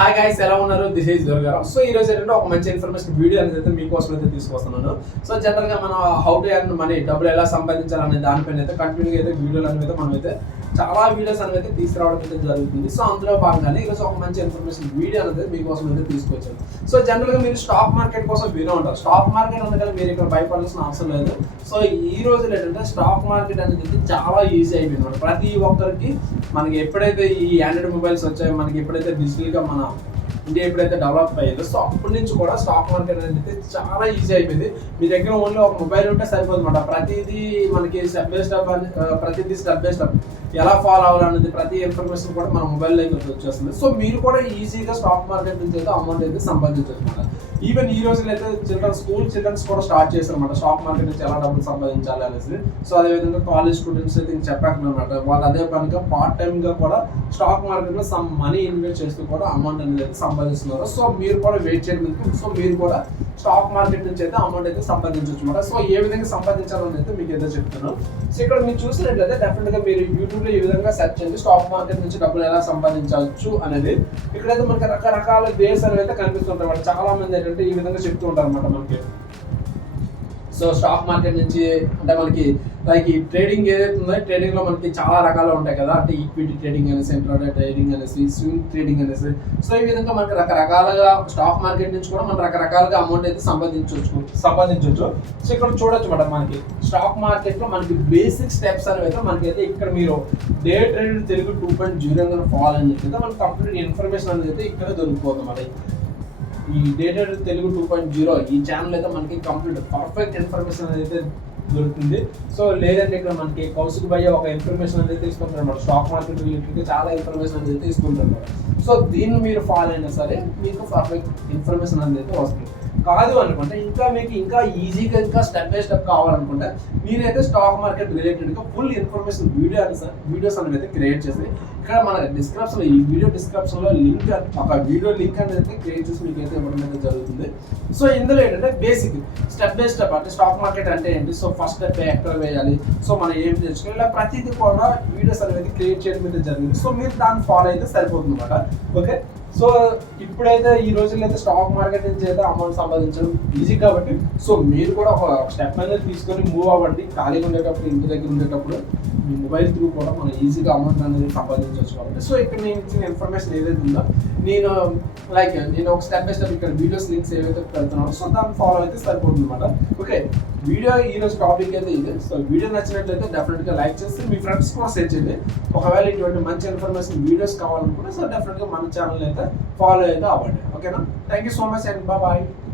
Hi guys, ఎలా ఉన్నారు? This is Durgarao. So ఈ రోజు ఏంటంటే ఒక మంచి ఇన్ఫర్మేషన్ వీడియో అనేది అయితే మీకోసం అయితే తీసుకొస్తున్నాను. సో జనరల్ గా మనం హౌ టు ఎర్న్ మనీ, డబ్బులు ఎలా సంపాదించాలనే దానిపైన అయితే కంటిన్యూగా అయితే వీడియోలు అనేది మనం అయితే చాలా వీడియోస్ అనేది అయితే తీసుకురావడం అయితే జరుగుతుంది. సో అందులో భాగంగానే ఈరోజు ఒక మంచి ఇన్ఫర్మేషన్ వీడియో అనేది మీకోసం అయితే తీసుకొచ్చాను. సో జనరల్ గా మీరు స్టాక్ మార్కెట్ కోసం వినే ఉంటారు. స్టాక్ మార్కెట్ అనగానే మీరు ఇక్కడ భయపడాల్సిన అవసరం లేదు. సో ఈ రోజు ఏంటంటే స్టాక్ మార్కెట్ అనేది చాలా ఈజీ అయిపోయింది. ప్రతి ఒక్కరికి మనకి ఎప్పుడైతే ఈ ఆండ్రాయిడ్ మొబైల్స్ వచ్చాయో, మనకి ఎప్పుడైతే డిజిటల్ గా మన ఇండియా ఎప్పుడైతే డెవలప్ అయ్యిందో, సో అప్పటి నుంచి కూడా స్టాక్ మార్కెట్ అనేది చాలా ఈజీ అయిపోయింది. మీ దగ్గర ఓన్లీ ఒక మొబైల్ ఉంటే సరిపోదు అనమాట. ప్రతిదీ మనకి స్టెప్ బై స్టెప్ ప్రతిదీ స్టెప్ బై స్టెప్ ఎలా ఫాలో అవ్వాలనేది ప్రతి ఇన్ఫర్మేషన్ కూడా మన మొబైల్లో వచ్చేస్తుంది. సో మీరు కూడా ఈజీగా స్టాక్ మార్కెట్ నుంచి అయితే అమౌంట్ అయితే సంపాదించవచ్చు అనమాట. ఈవెన్ ఈ రోజులు అయితే చిల్డ్రన్స్ కూడా స్టార్ట్ చేశారు అనమాట, స్టాక్ మార్కెట్ నుంచి ఎలా డబ్బులు సంపాదించాలి అనేసి. సో అదేవిధంగా కాలేజ్ స్టూడెంట్స్ అయితే చెప్పాకనమాట, వాళ్ళు అదే పనిగా పార్ట్ టైమ్ గా కూడా స్టాక్ మార్కెట్ లో సమ్ మనీ ఇన్వెస్ట్ చేస్తూ కూడా అమౌంట్ అనేది అయితే సంపాదిస్తున్నారు. సో మీరు కూడా వెయిట్ చేయడం, సో మీరు కూడా స్టాక్ మార్కెట్ నుంచి అయితే అమౌంట్ అయితే సంపాదించవచ్చు అనమాట. సో ఏ విధంగా సంపాదించాలని అయితే మీకు ఏదో చెప్తున్నాను. సో ఇక్కడ మీరు చూసినట్లయితే డెఫినెట్ గా మీరు యూట్యూబ్ లో ఈ విధంగా సెర్చ్ చేయండి, స్టాక్ మార్కెట్ నుంచి డబ్బులు ఎలా సంపాదించవచ్చు అనేది. ఇక్కడైతే మనకి రకరకాల వేస్ అనేవి అయితే కనిపిస్తుంటారు. చాలా మంది ఏంటంటే ఈ విధంగా చెప్తూ ఉంటారు అనమాట మనకి. సో స్టాక్ మార్కెట్ నుంచి అంటే మనకి లైక్ ఈ ట్రేడింగ్ ఏదైతే ఉందో, ట్రేడింగ్ లో మనకి చాలా రకాలు ఉంటాయి కదా, అంటే ఈక్విటీ ట్రేడింగ్ అనేసి, ఇంట్రాడే ట్రేడింగ్ అనేసి, స్వింగ్ ట్రేడింగ్ అనేసి. సో ఈ విధంగా మనకి రకరకాలుగా స్టాక్ మార్కెట్ నుంచి కూడా మనం రకరకాలుగా అమౌంట్ అయితే సంపాదించవచ్చు. సో ఇక్కడ చూడొచ్చు మేడం, మనకి స్టాక్ మార్కెట్ లో మనకి బేసిక్ స్టెప్స్ అనేవి అయితే మనకైతే ఇక్కడ మీరు డే ట్రేడ్ తెలుగు 2.0 అని ఫాలో అని చెప్పి మనకి కంప్లీట్ ఇన్ఫర్మేషన్ అనేది అయితే ఇక్కడ దొరికిపోతుంది అన్నమాట. ఈ డేటా తెలుగు 2.0 ఈ ఛానల్ అయితే మనకి కంప్లీట్ పర్ఫెక్ట్ ఇన్ఫర్మేషన్ అయితే దొరుకుతుంది. సో లేదంటే ఇక్కడ మనకి కౌశిక్ భయ్య ఒక ఇన్ఫర్మేషన్ అనేది తీసుకుంటారు అన్నమాట, స్టాక్ మార్కెట్ రిలేటెడ్ చాలా ఇన్ఫర్మేషన్ అనేది తీసుకుంటారు. సో దీన్ని మీరు ఫాలో అయినా సరే మీకు పర్ఫెక్ట్ ఇన్ఫర్మేషన్ అనేది వస్తుంది. కాదు అనుకుంటే మీకు ఇంకా ఈజీగా ఇంకా స్టెప్ బై స్టెప్ కావాలనుకుంటే మీరైతే స్టాక్ మార్కెట్ రిలేటెడ్ గా ఫుల్ ఇన్ఫర్మేషన్ వీడియోస్ అనేవి అయితే క్రియేట్ చేసి ఇక్కడ మన డిస్క్రిప్షన్, ఈ వీడియో డిస్క్రిప్షన్ లో లింక్, ఒక వీడియో లింక్ అనేది క్రియేట్ చేసి మీకు అయితే ఇవ్వడం అయితే జరుగుతుంది. సో ఇందులో ఏంటంటే బేసిక్ స్టెప్ బై స్టెప్ అంటే స్టాక్ మార్కెట్ అంటే ఏంటి, సో ఫస్ట్ స్టెప్ ఎక్కడ వేయాలి, సో మనం ఏం తెచ్చుకోవాలి, ఇలా ప్రతిదీ కూడా వీడియోస్ అనేది క్రియేట్ చేయడం అయితే జరిగింది. సో మీరు దాన్ని ఫాలో అయితే సరిపోతుంది అనమాట. ఓకే, సో ఇప్పుడైతే ఈ రోజుల్లో అయితే స్టాక్ మార్కెట్ నుంచి అయితే అమౌంట్ సంపాదించడం ఈజీ కాబట్టి, సో మీరు కూడా ఒక స్టెప్ అనేది తీసుకొని మూవ్ అవ్వండి. ఖాళీగా ఉండేటప్పుడు, ఇంటి దగ్గర ఉండేటప్పుడు మీ మొబైల్ త్రూ కూడా మనం ఈజీగా అమౌంట్ అనేది సంపాదించవచ్చు కాబట్టి. సో ఇక్కడ నేను ఇచ్చిన ఇన్ఫర్మేషన్ ఏదైతే ఉందో, నేను ఒక స్టెప్ బై స్టెప్ ఇక్కడ వీడియోస్ లింక్స్ ఏవైతే పెడుతున్నానో సో దాన్ని ఫాలో అయితే సరిపోతుంది అనమాట. ఓకే, వీడియో ఈ రోజు టాపిక్ అయితే ఇదే. సో వీడియో నచ్చినట్లయితే డెఫినెట్ గా లైక్ చేసి మీ ఫ్రెండ్స్ కూడా షేర్ చేయండి. ఒకవేళ ఇటువంటి మంచి ఇన్ఫర్మేషన్ వీడియోస్ కావాలనుకుంటే సో డెఫినెట్ గా మన ఛానల్ అయితే ఫాలో అయితే అవ్వండి. ఓకేనా, thank you so much and bye.